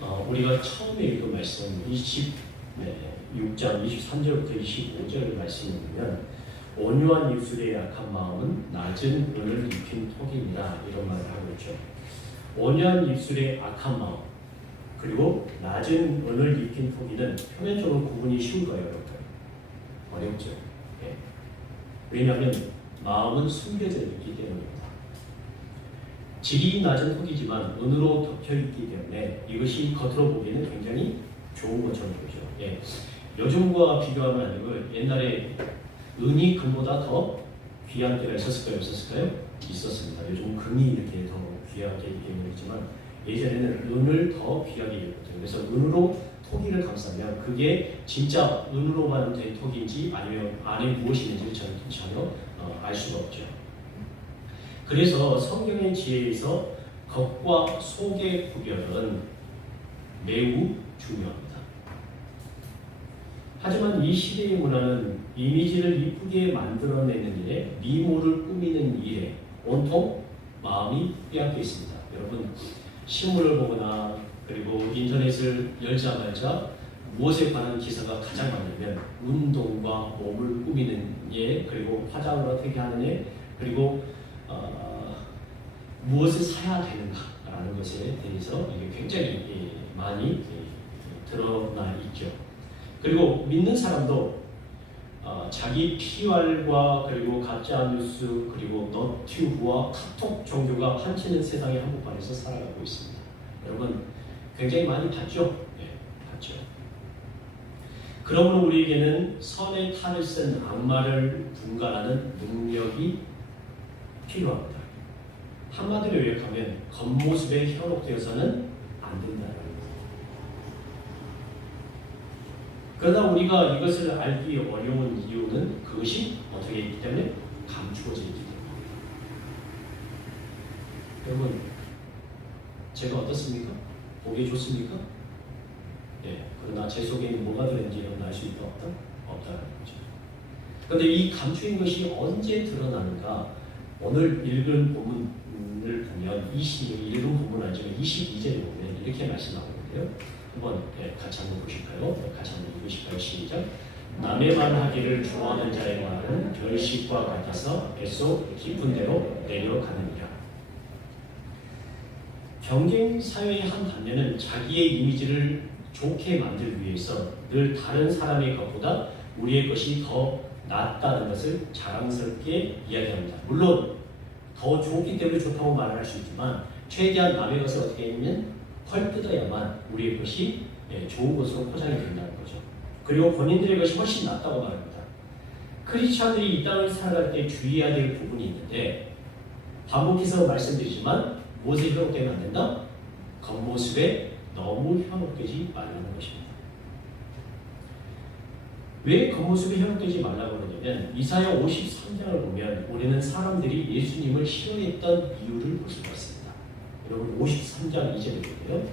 우리가 처음에 읽은 말씀 26장 23절부터 25절 말씀을 보면 온유한 입술의 약한 마음은 낮은 은을 입힌 톡입니다. 이런 말을 하고 있죠. 온유한 입술의 악한 마음 그리고 낮은 은을 입힌 톡이는 표면적으로 구분이 쉬운가요? 어려울까요? 어렵죠. 예. 왜냐하면 마음은 숨겨져 있기 때문입니다. 질이 낮은 톡이지만 은으로 덮여있기 때문에 이것이 겉으로 보기에는 굉장히 좋은 것처럼 보이죠. 예. 요즘과 비교하면 아니고 옛날에 은이 금보다 더 귀한 때가 있었을까요? 없었을까요? 있었습니다. 요즘 금이 이렇게 더 귀하게 되어있지만 예전에는 은을 더 귀하게 여겼거든요. 그래서 은으로 토기를 감싸면 그게 진짜 은으로만 된 톡인지 아니면 안에 무엇이 있는지 전혀 알 수가 없죠. 그래서 성경의 지혜에서 겉과 속의 구별은 매우 중요합니다. 하지만 이 시대의 문화는 이미지를 이쁘게 만들어내는 일에 미모를 꾸미는 일에 온통 마음이 빼앗겨 있습니다. 여러분 신문을 보거나 그리고 인터넷을 열자마자 무엇에 관한 기사가 가장 많으면 운동과 몸을 꾸미는 예 그리고 화장을 어떻게 하는 예 그리고 무엇을 사야 되는가라는 것에 대해서 이게 굉장히 많이 드러나 있죠. 그리고 믿는 사람도 자기 PR과 그리고 가짜 뉴스 그리고 너튜브와 카톡 종교가 판치는 세상의 한복판에서 살아가고 있습니다. 여러분 굉장히 많이 봤죠? 네, 봤죠. 그러므로 우리에게는 선의 탈을 쓴 악마를 분간하는 능력이 필요합니다. 한마디로 요약하면 겉모습에 현혹되어서는 안 된다는 겁니다. 그러나 우리가 이것을 알기 어려운 이유는 그것이 어떻게 있기 때문에 감추어져 있기 때문입니다. 여러분 제가 어떻습니까? 보기 좋습니까? 예, 그러나 제 속에 있는 뭐가 들어있는지 여러분 알 수 있다 없다? 없다는 거죠. 그런데 이 감추인 것이 언제 드러나는가? 오늘 읽은 본문을 보면 읽은 본문 아니지만 22절에 보면 이렇게 말씀하거든요. 한번 같이 한번 보실까요? 같이 한번 읽으실까요? 시작. 남의 말하기를 좋아하는 자의 말은 별식과 같아서 뱃속 깊은 데로 내려가느니라. 경쟁 사회의 한 단면은 자기의 이미지를 좋게 만들기 위해서 늘 다른 사람의 것보다 우리의 것이 더 낫다는 것을 자랑스럽게 이야기합니다. 물론 더 좋기 때문에 좋다고 말할 수 있지만 최대한 남의 것을 어떻게 하냐면 헐 뜯어야만 우리의 것이 좋은 것으로 포장이 된다는 거죠. 그리고 본인들의 것이 훨씬 낫다고 말합니다. 크리스천들이 이 땅을 살아갈 때 주의해야 될 부분이 있는데 반복해서 말씀드리지만 무엇에 현혹되면 안 된다? 겉모습에 너무 현혹되지 말라는 것입니다. 왜 겉모습에 현혹되지 말라고 그러냐면 이사야 53장을 보면 우리는 사람들이 예수님을 싫어했던 이유를 볼 수가 있습니다. 여러분 53장 2절에 보고요.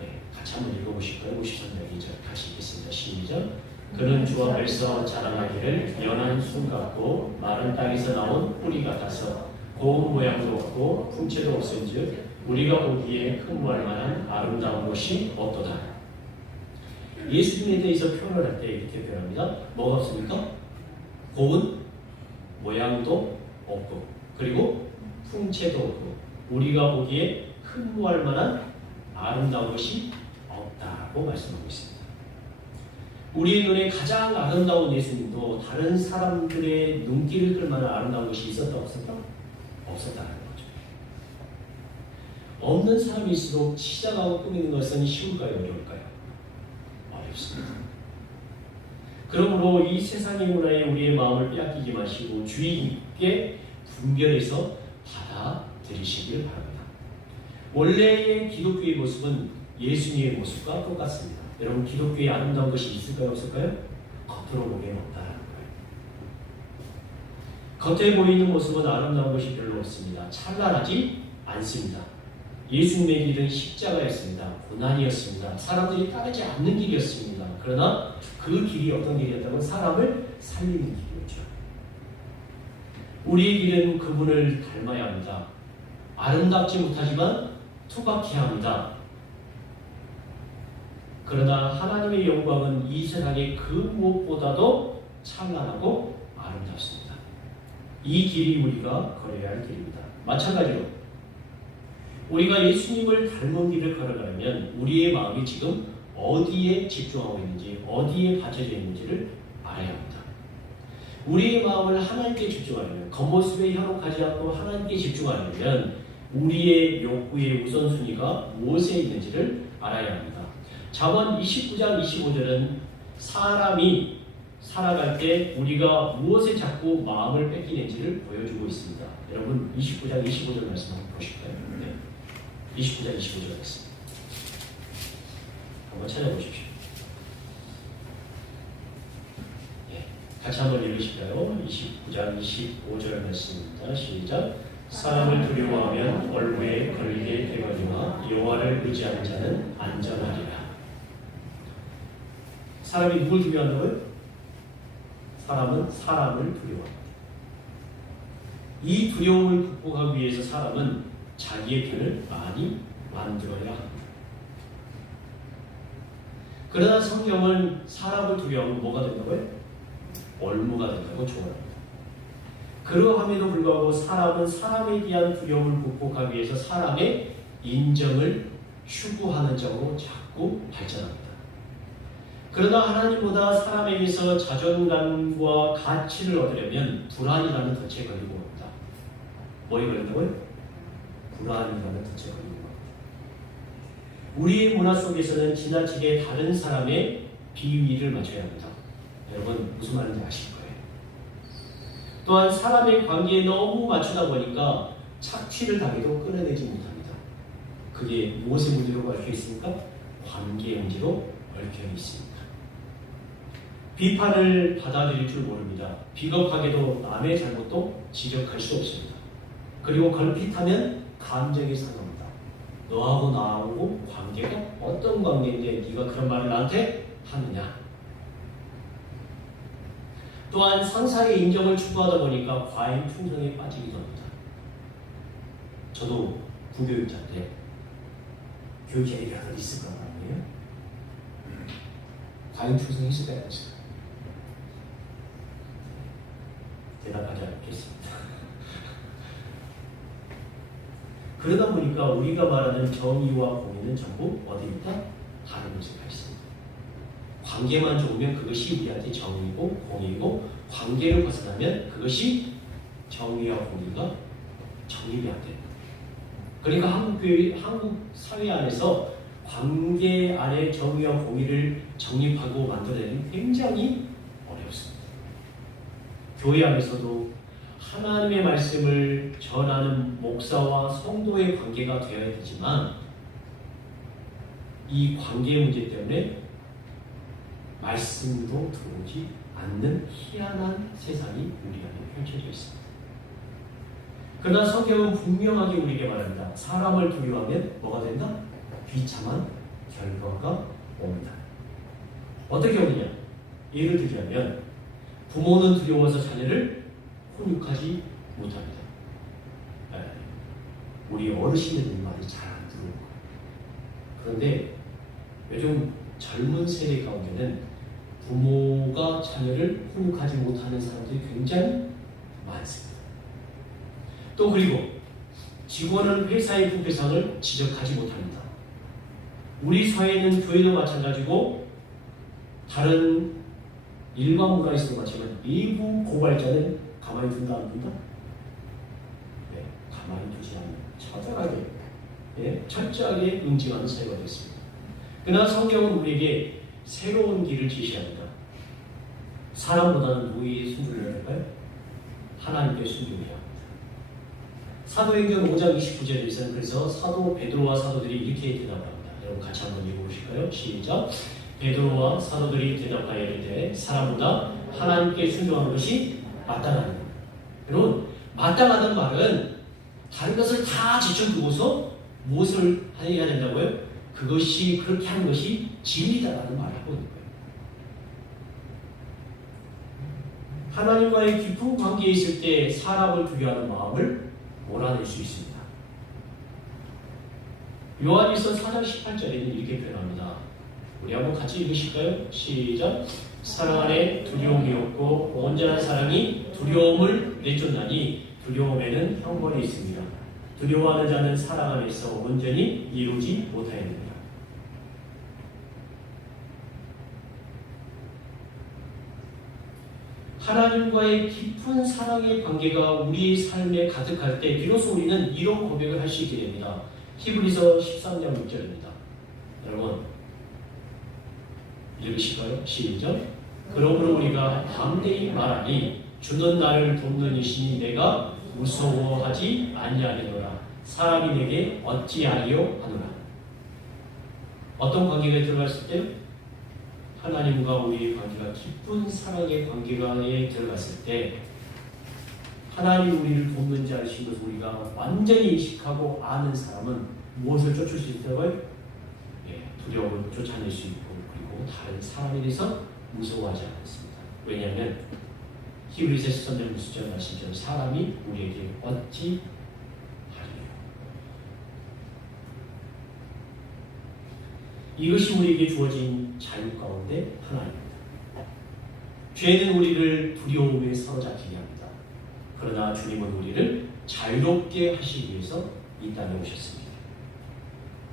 네, 같이 한번 읽어보실까요? 53장 2절 같이 읽겠습니다. 시작. 그는 주 앞에서 자라나기를 연한 순 같고 마른 땅에서 나온 뿌리 같아서 고운 모양도 없고 풍채도 없은즉 우리가 보기에 흠모할 만한 아름다운 것이 없도다. 예수님에 대해서 표현을 할 때 이렇게 표현합니다. 뭐가 없습니까? 고운 모양도 없고 그리고 풍채도 없고 우리가 보기에 흠모할 만한 아름다운 것이 없다고 말씀하고 있습니다. 우리의 눈에 가장 아름다운 예수님도 다른 사람들의 눈길을 끌만한 아름다운 것이 있었다 없었다? 없었다는 거죠. 없는 사람일수록 치장하고 꾸미는 것은 쉬울까요? 어려울까요? 어렵습니다. 그러므로 이 세상의 문화에 우리의 마음을 빼앗기지 마시고 주의 깊게 분별해서 받아들이시길 바랍니다. 원래의 기독교의 모습은 예수님의 모습과 똑같습니다. 여러분 기독교에 아름다운 것이 있을까요? 없을까요? 겉으로 보기엔 없다는 거예요. 겉에 보이는 모습은 아름다운 것이 별로 없습니다. 찬란하지 않습니다. 예수님의 길은 십자가였습니다. 고난이었습니다. 사람들이 따르지 않는 길이었습니다. 그러나 그 길이 어떤 길이었다면 사람을 살리는 길이었죠. 우리의 길은 그분을 닮아야 합니다. 아름답지 못하지만 투박해야 합니다. 그러나 하나님의 영광은 이 세상의 그 무엇보다도 찬란하고 아름답습니다. 이 길이 우리가 걸어야 할 길입니다. 마찬가지로 우리가 예수님을 닮은 길을 걸어가려면 우리의 마음이 지금 어디에 집중하고 있는지, 어디에 받쳐져 있는지를 알아야 합니다. 우리의 마음을 하나님께 집중하려면, 겉모습에 현혹하지 않고 하나님께 집중하려면 우리의 욕구의 우선순위가 무엇에 있는지를 알아야 합니다. 잠언 29장 25절은 사람이 살아갈 때 우리가 무엇에 자꾸 마음을 뺏기는지를 보여주고 있습니다. 여러분 29장 25절 말씀 한번 보실까요? 네. 29장 25절 말씀 한번 찾아보십시오. 네. 같이 한번 읽으실까요? 29장 25절 말씀입니다. 시작. 사람을 두려워하면 얼굴에 걸리게 되거니와 여호와를 의지하는 자는 안전하리라. 사람이 누굴 두려워한다고요? 사람은 사람을 두려워합니다. 이 두려움을 극복하기 위해서 사람은 자기의 편을 많이 만들어야 합니다. 그러나 성경은 사람을 두려워하면 뭐가 된다고요? 올무가 된다고 조언합니다. 그러함에도 불구하고 사람은 사람에 대한 두려움을 극복하기 위해서 사람의 인정을 추구하는 쪽으로 자꾸 발전합니다. 그러나 하나님보다 사람에게서 자존감과 가치를 얻으려면 불안이라는 덫에 걸리고 옵니다. 뭐에 걸린다고요? 불안이라는 덫에 걸리고 옵니다. 우리의 문화 속에서는 지나치게 다른 사람의 비위를 맞춰야 합니다. 여러분 무슨 말인지 아실 거예요. 또한 사람의 관계에 너무 맞추다 보니까 착취를 당해도 끊어내지 못합니다. 그게 무엇의 문제로 얽혀 있습니까? 관계의 문제로 얽혀 있습니다. 비판을 받아들일 줄 모릅니다. 비겁하게도 남의 잘못도 지적할 수 없습니다. 그리고 걸핏하면 감정이 상합니다. 너하고 나하고 관계가 어떤 관계인데 네가 그런 말을 나한테 하느냐. 또한 상사의 인정을 추구하다 보니까 과잉 충성에 빠지기도 합니다. 저도 부교육자인데 교육 계획이 하나 있을까 말이에요. 과잉 충성이 있을까요? 없을까요? 대답하지 않겠습니다. 그러다 보니까 우리가 말하는 정의와 공의는 전부 어디입니까? 다른 곳에 가 있습니다. 관계만 좋으면 그것이 우리한테 정의고 공의고 관계를 벗어나면 그것이 정의와 공의가 정립이 안 됩니다. 그러니까 한국 사회 안에서 관계 안에 정의와 공의를 정립하고 만들어내는 굉장히 어렵습니다. 교회 안에서도 하나님의 말씀을 전하는 목사와 성도의 관계가 되어야 되지만 이 관계 문제 때문에 말씀도 들어오지 않는 희한한 세상이 우리 안에 펼쳐져 있습니다. 그러나 성경은 분명하게 우리에게 말합니다. 사람을 두려워하면 뭐가 된다? 비참한 결과가 옵니다. 어떻게 오느냐? 예를 들자면 부모는 두려워서 자녀를 훈육하지 못합니다. 우리 어르신들 말이 잘 안 들어오고 그런데 요즘 젊은 세대 가운데는 부모가 자녀를 훈육하지 못하는 사람들이 굉장히 많습니다. 또 그리고 직원은 회사의 부패상을 지적하지 못합니다. 우리 사회는 교회도 마찬가지고 다른 일반 문화에서도 마찬가지지만 일부 고발자는 가만히 둔다 안 둔다? 네, 가만히 두지 않는 처절하게 철저하게 응징하는 사회가 됐습니다. 그러나 성경은 우리에게 새로운 길을 제시합니다. 사람보다는 누구에게 순종해야 할까요? 하나님께 순종해야 합니다. 사도행전 5장 29절에서는 그래서 사도 베드로와 사도들이 이렇게 대답합니다. 여러분 같이 한번 읽어보실까요? 시작. 베드로와 사도들이 대답하여 이르되 사람보다 하나님께 순종하는 것이 마땅하니. 여러분 마땅하다는 말은 다른 것을 다 제쳐두고서 무엇을 해야 된다고요? 그것이 그렇게 하는 것이 진리다라는 말을 하고 있는 거예요. 하나님과의 깊은 관계에 있을 때 사람을 두려워하는 마음을 몰아낼 수 있습니다. 요한일서 4장 18절에는 이렇게 표현합니다. 우리 한번 같이 읽으실까요? 시작. 사랑 안에 두려움이 없고 온전한 사랑이 두려움을 내쫓나니 두려움에는 형벌이 있습니다. 두려워하는 자는 사랑 안에서 온전히 이루지 못하였느니라. 하나님과의 깊은 사랑의 관계가 우리 삶에 가득할 때 비로소 우리는 이런 고백을 할 수 있게 됩니다. 히브리서 13장 6절입니다. 여러분 읽으실까요? 시작. 그러므로 우리가 담대히 말하니 주는 나를 돕는 이시니 내가 무서워하지 아니하리로라. 사람이 내게 어찌하리요 하노라. 어떤 관계에 들어갔을 때 하나님과 우리의 관계가 깊은 사랑의 관계에 들어갔을 때 하나님이 우리를 돕는지 아신 것을 우리가 완전히 인식하고 아는 사람은 무엇을 쫓을 수 있다고요? 두려움을 쫓아낼 수 있고 그리고 다른 사람에 대해서 무서워하지 않습니다. 왜냐하면 히브리서 13장 9절 말씀처럼 사람이 우리에게 어찌 하리요. 이것이 우리에게 주어진 자유 가운데 하나입니다. 죄는 우리를 두려움에 사로잡히게 합니다. 그러나 주님은 우리를 자유롭게 하시기 위해서 이 땅에 오셨습니다.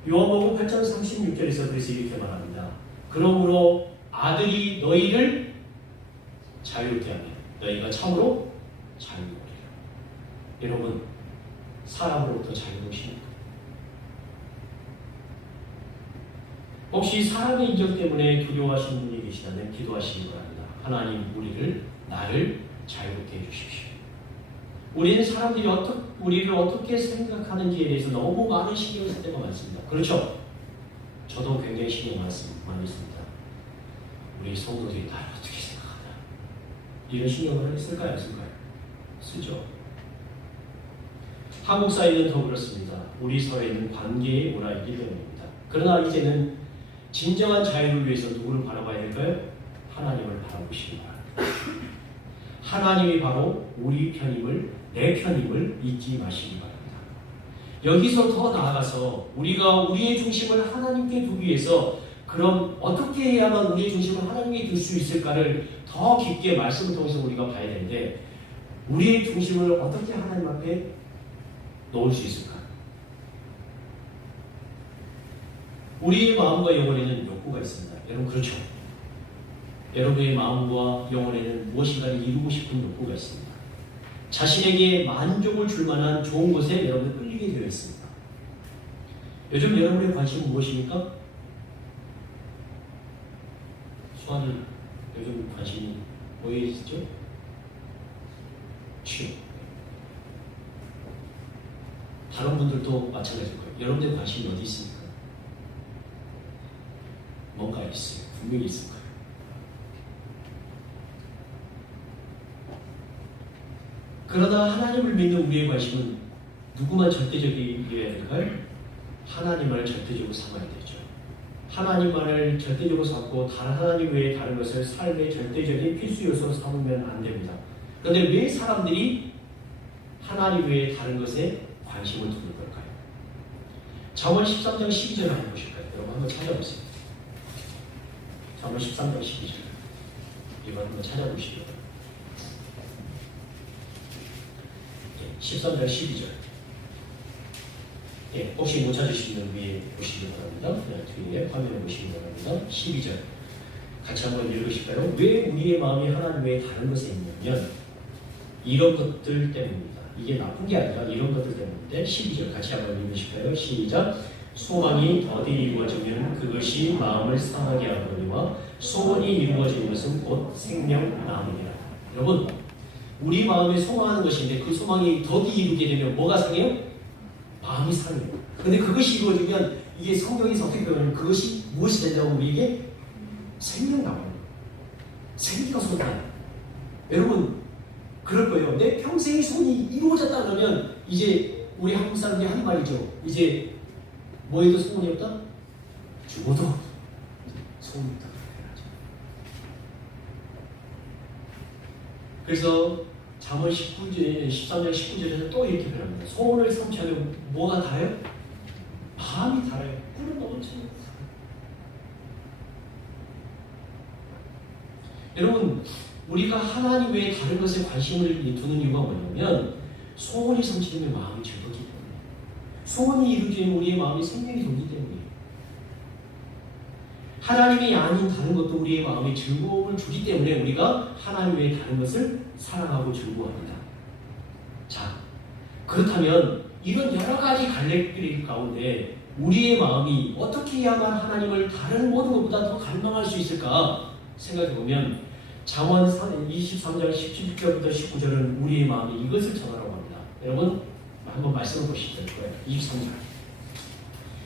요한복음 8장 36절에서 그래서 이렇게 말합니다. 그러므로 아들이 너희를 자유롭게 하면 너희가 참으로 자유로우리라. 여러분 사람으로부터 자유로우십니까? 혹시 사람의 인정 때문에 두려워하시는 분이 계시다면 기도하시기 바랍니다. 하나님 나를 자유롭게 해주십시오. 우리는 사람들이 우리를 어떻게 생각하는지에 대해서 너무 많은 신경을 쓸 때가 많습니다. 그렇죠? 저도 굉장히 신경 많이 씁니다. 우리 성도들이 나를 어떻게 생각하나? 이런 신경을 쓸까요? 안 쓸까요? 쓰죠. 한국 사회는 더 그렇습니다. 우리 사회는 관계의 문화이기 때문입니다. 그러나 이제는 진정한 자유를 위해서 누구를 바라봐야 될까요? 하나님을 바라보시기 바랍니다. 하나님이 바로 우리 편임을, 내 편임을 잊지 마시기 바랍니다. 여기서 더 나아가서 우리가 우리의 중심을 하나님께 두기 위해서 그럼 어떻게 해야만 우리의 중심을 하나님께 둘 수 있을까를 더 깊게 말씀을 통해서 우리가 봐야 되는데 우리의 중심을 어떻게 하나님 앞에 놓을 수 있을까? 우리의 마음과 영혼에는 욕구가 있습니다. 여러분 그렇죠? 여러분의 마음과 영혼에는 무엇인가를 이루고 싶은 욕구가 있습니다. 자신에게 만족을 줄 만한 좋은 곳에 여러분이 끌리게 되어 있습니다. 요즘 여러분의 관심은 무엇입니까? 수아는 요즘 관심이 뭐에 있죠? 취업. 다른 분들도 마찬가지일 거예요. 여러분의 관심이 어디 있습니까? 뭔가 있어요. 분명히 있을 거예요. 그러나 하나님을 믿는 우리의 관심은 누구만 절대적이어야 될까요? 하나님만을 절대적으로 삼아야 되죠. 하나님만을 절대적으로 삼고 다른 하나님 외에 다른 것을 삶의 절대적인 필수 요소로 삼으면 안 됩니다. 그런데 왜 사람들이 하나님 외에 다른 것에 관심을 두는 걸까요? 잠언 13장 12절 한번 보실까요? 여러분 한번 찾아보세요. 잠언 13장 12절 이거 한번 찾아보시기 바랍니다. 13장 12절 혹시 못 찾으시면 위에 보시기 바랍니다. 뒤에 화면에 보시기 바랍니다. 12절 같이 한번 읽으실까요? 왜 우리의 마음이 하나님 외에 다른 것에 있냐면 이런 것들 때문입니다. 이게 나쁜 게 아니라 이런 것들 때문인데 12절 같이 한번 읽으실까요? 시작. 소망이 어디 이루어지면 그것이 마음을 상하게 하거니와 소원이 이루어지는 것은 곧 생명나무니라. 여러분 우리 마음에 소망하는 것인데 그 소망이 덕이 이루게 되면 뭐가 상해요? 마음이 상해요. 그런데 그것이 이루어지면 이게 성경에서 어떻게 표현하면 그것이 무엇이 된다고 우리에게 생명나무예요. 생기가 솟아요. 여러분 그럴 거예요. 내 평생의 소원이 이루어졌다 그러면 이제 우리 한국 사람들이 하는 말이죠. 이제 뭐에도 소원이 없다? 죽어도 소원이 없다. 그래서 잠언 13장 19절에는 또 이렇게 표현합니다. 소원을 삼켜도 뭐가 달아요? 마음이 달아요. 꿀은 넘치는 여러분, 우리가 하나님 외에 다른 것에 관심을 두는 이유가 뭐냐면 소원이 성취되면 마음이 즐겁기 때문에, 소원이 이루어지면 우리의 마음이 생명이 돌기 때문에, 하나님이 아닌 다른 것도 우리의 마음에 즐거움을 주기 때문에 우리가 하나님 외에 다른 것을 사랑하고 즐거워합니다. 자, 그렇다면 이런 여러 가지 갈래길 가운데 우리의 마음이 어떻게 해야만 하나님을 다른 모든 것보다 더 갈망할 수 있을까 생각해보면 잠언 23장 17절부터 19절은 우리의 마음이 이것을 전하라고 합니다. 여러분 한번 말씀을 보시면 될 거예요.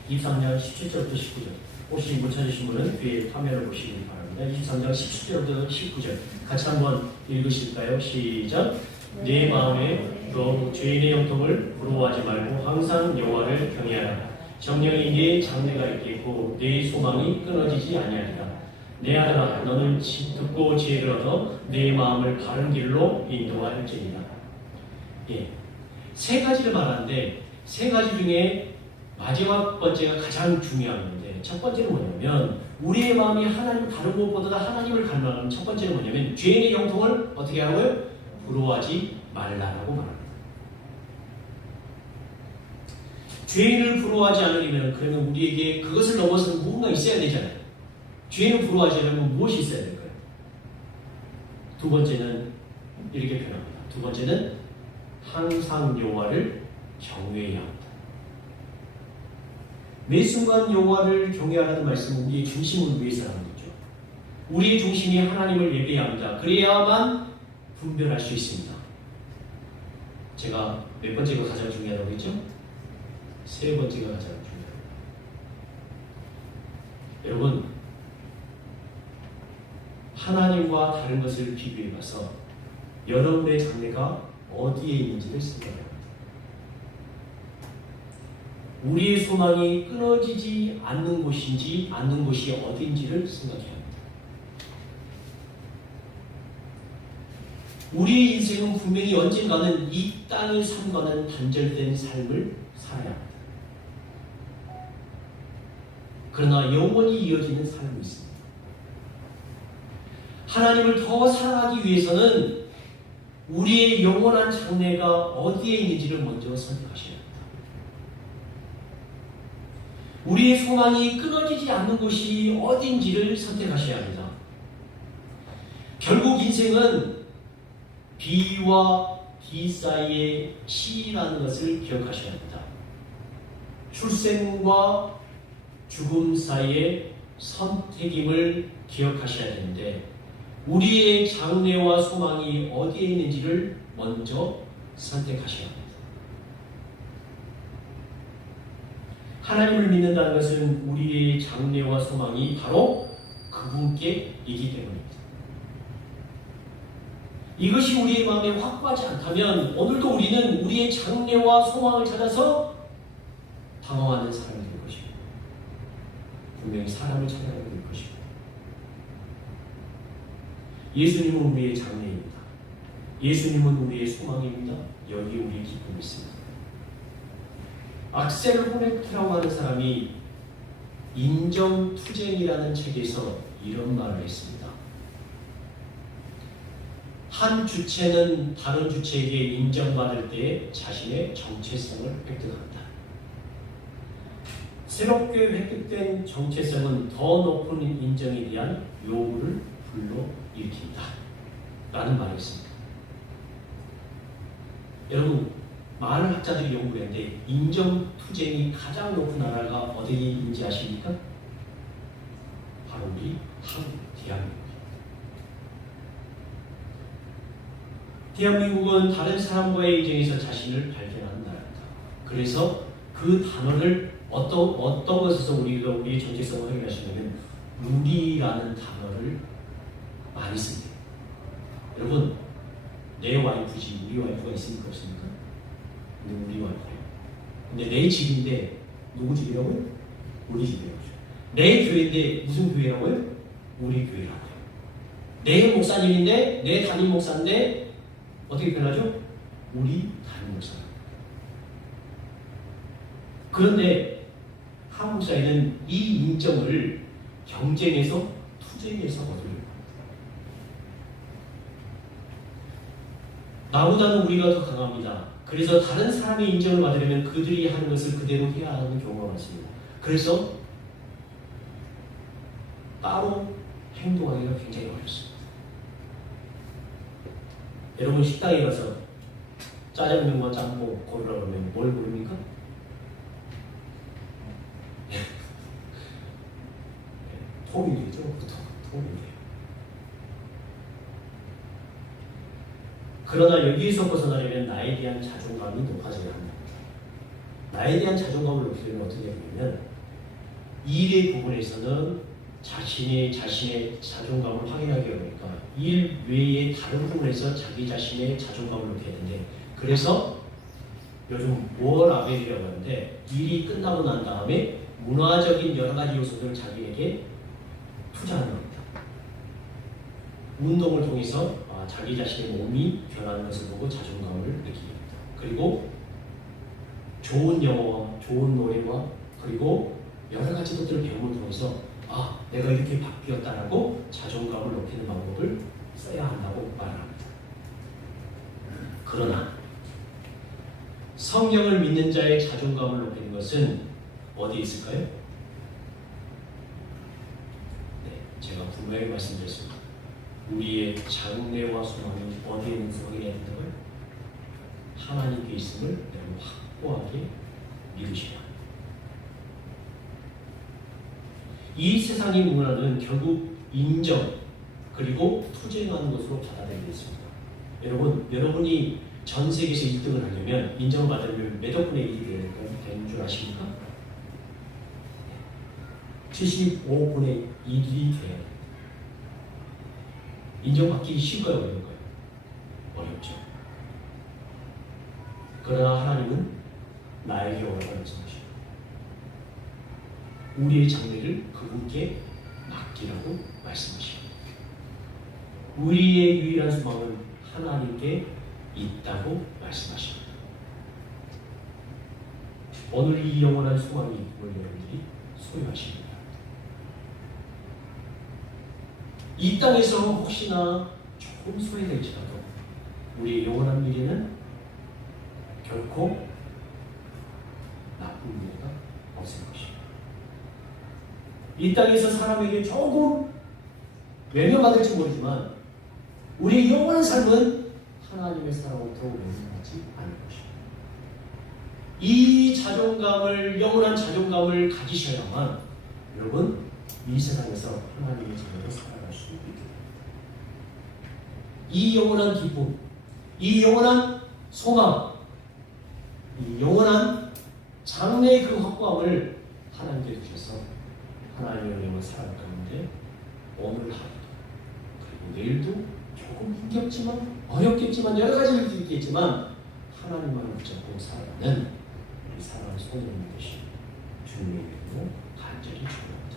23장 17절부터 19절. 혹시 못 찾으신 분은 뒤에 화면을 보시기 바랍니다. 23장 17절부터 19절 같이 한번 읽으실까요? 시작. 내 마음에 너 죄인의 형통을 부러워하지 말고 항상 여호와를 경외하라. 정령이 네 장래가 있겠고 네 소망이 끊어지지 아니하리라. 내 아들아, 너는 듣고 지혜를 얻어 내 마음을 바른 길로 인도할지니라. 예, 세 가지를 말하는데 세 가지 중에 마지막 번째가 가장 중요한 건데, 첫 번째는 뭐냐면 우리의 마음이 하나님 다른 무엇보다 하나님을 갈망하는 첫 번째는 뭐냐면 죄인의 형통을 어떻게 하라고요? 부러워하지 말라라고 말합니다. 죄인을 부러워하지 않으려면 그러면 우리에게 그것을 넘어서 무언가 있어야 되잖아요. 죄인을 부러워하지 않으면 무엇이 있어야 될까요? 두 번째는 이렇게 표현합니다. 두 번째는 항상 여호와를 경외해야 합니다. 매 순간 여호와를 경외하라는 말씀은 우리의 중심을 위해서라는 거죠. 우리의 중심이 하나님을 예배해야 합니다. 그래야만 분별할 수 있습니다. 제가 몇 번째가 가장 중요하다고 했죠? 세 번째가 가장 중요합니다. 여러분, 하나님과 다른 것을 비교해봐서 여러분의 장래가 어디에 있는지를 생각합니다. 우리의 소망이 끊어지지 않는 곳인지 않는 곳이 어딘지를 생각해야 합니다. 우리의 인생은 분명히 언젠가는 이 땅의 삶과는 단절된 삶을 살아야 합니다. 그러나 영원히 이어지는 삶이 있습니다. 하나님을 더 사랑하기 위해서는 우리의 영원한 장래가 어디에 있는지를 먼저 선택하셔야 합니다. 우리의 소망이 끊어지지 않는 곳이 어딘지를 선택하셔야 합니다. 결국 인생은 B와 D 사이의 C라는 것을 기억하셔야 합니다. 출생과 죽음 사이의 선택임을 기억하셔야 되는데 우리의 장래와 소망이 어디에 있는지를 먼저 선택하셔야 합니다. 하나님을 믿는다는 것은 우리의 장래와 소망이 바로 그분께 있기 때문입니다. 이것이 우리의 마음에 확고하지 않다면 오늘도 우리는 우리의 장래와 소망을 찾아서 방황하는 사람이 될 것입니다. 분명히 사람을 찾아가게 될 것입니다. 예수님은 우리의 장래입니다. 예수님은 우리의 소망입니다. 여기 우리의 기쁨이 있습니다. 악셀 호네트라고 하는 사람이 인정투쟁이라는 책에서 이런 말을 했습니다. 한 주체는 다른 주체에게 인정받을 때 자신의 정체성을 획득한다. 새롭게 획득된 정체성은 더 높은 인정에 대한 요구를 불러일으킨다. 라는 말이 있습니다. 여러분, 많은 학자들이 연구를 했는데 인정투쟁이 가장 높은 나라가 어디인지 아십니까? 바로 우리 한국, 대한민국. 대한민국은 다른 사람과의 인정에서 자신을 발견하는 나라입니다. 그래서 그 단어를 어떤 것에서 우리가 우리의 정체성을 확인하시냐면 우리라는 단어를 많이 씁니다. 여러분, 내 와이프지 우리 와이프가 있습니까 없습니까? 근데 우리 와이프예요. 근데 내 집인데 누구 집이라고요? 우리 집이라고요. 내 교회인데 무슨 교회라고요? 우리 교회라고요. 내 목사님인데 내 담임 목사인데 어떻게 표현하죠? 우리 담임 목사. 그런데 한국 사회는 이 인정을 경쟁에서 투쟁에서 얻으려고 합니다. 나보다는 우리가 더 강합니다. 그래서 다른 사람의 인정을 받으려면 그들이 하는 것을 그대로 해야 하는 경우가 많습니다. 그래서 따로 행동하기가 굉장히 어렵습니다. 여러분 식당에 가서 짜장면과 짬뽕 고르라 그러면 뭘 고릅니까? 톡이 되죠? 톡이 돼요. 그러나 여기에서 벗어나려면 나에 대한 자존감이 높아져야 합니다. 나에 대한 자존감을 높이려면 어떻게 하냐면 일의 부분에서는 자신의 자존감을 확인하기 어려우니까 일 외의 다른 부분에서 자기 자신의 자존감을 높여야 되는데, 그래서 요즘 워라벨이라고 하는데 일이 끝나고 난 다음에 문화적인 여러 가지 요소들을 자기에게 투자하는 겁니다. 운동을 통해서 자기 자신의 몸이 변하는 것을 보고 자존감을 느끼게 됩니다. 그리고 좋은 영어와 좋은 노래와 그리고 여러 가지 것들을 배움을 통해서 내가 이렇게 바뀌었다라고 자존감을 높이는 방법을 써야 한다고 말합니다. 그러나 성경을 믿는 자의 자존감을 높이는 것은 어디에 있을까요? 네, 제가 분명히 말씀드렸습니다. 우리의 장래와 소망이 어디에 있는지 확인해야 된다고요? 하나님께 있음을 여러분 확고하게 믿으셔야 합니다. 이 세상의 문화는 결국 인정 그리고 투쟁하는 것으로 받아들이고 있습니다. 여러분이 전 세계에서 1등을 하려면 인정을 받으려면 몇 억분의 1이 되는 줄 아십니까? 75분의 1이 돼야 합니다. 인정받기 쉬울까요? 어려울까요? 어렵죠. 그러나 하나님은 나에게 오라고 말씀하십니다. 우리의 장래를 그분께 맡기라고 말씀하십니다. 우리의 유일한 소망은 하나님께 있다고 말씀하십니다. 오늘 이 영원한 소망이 있음을 여러분들이 소유하십니다. 이 땅에서 혹시나 조금 소외될지라도 우리의 영원한 미래는 결코 나쁜 미래가 없을 것입니다. 이 땅에서 사람에게 조금 외면받을지 모르지만 우리의 영원한 삶은 하나님의 사랑으로부터 외면하지 않을 것입니다. 이 자존감을, 영원한 자존감을 가지셔야만 여러분 이 세상에서 하나님의 자녀로 살아갈 수 있게 됩니다. 이 영원한 기쁨, 이 영원한 소망, 이 영원한 장래의 그 확고함을 하나님께 주셔서 하나님의 은혜로 살아갈 가운데 오늘 하루도 그리고 내일도 조금 힘겹지만 어렵겠지만 여러 가지 일들이 있겠지만 하나님만을 붙잡고 살아가는 우리 사랑하는 소년님 되시 주님의 이름으로 간절히 축원합니다.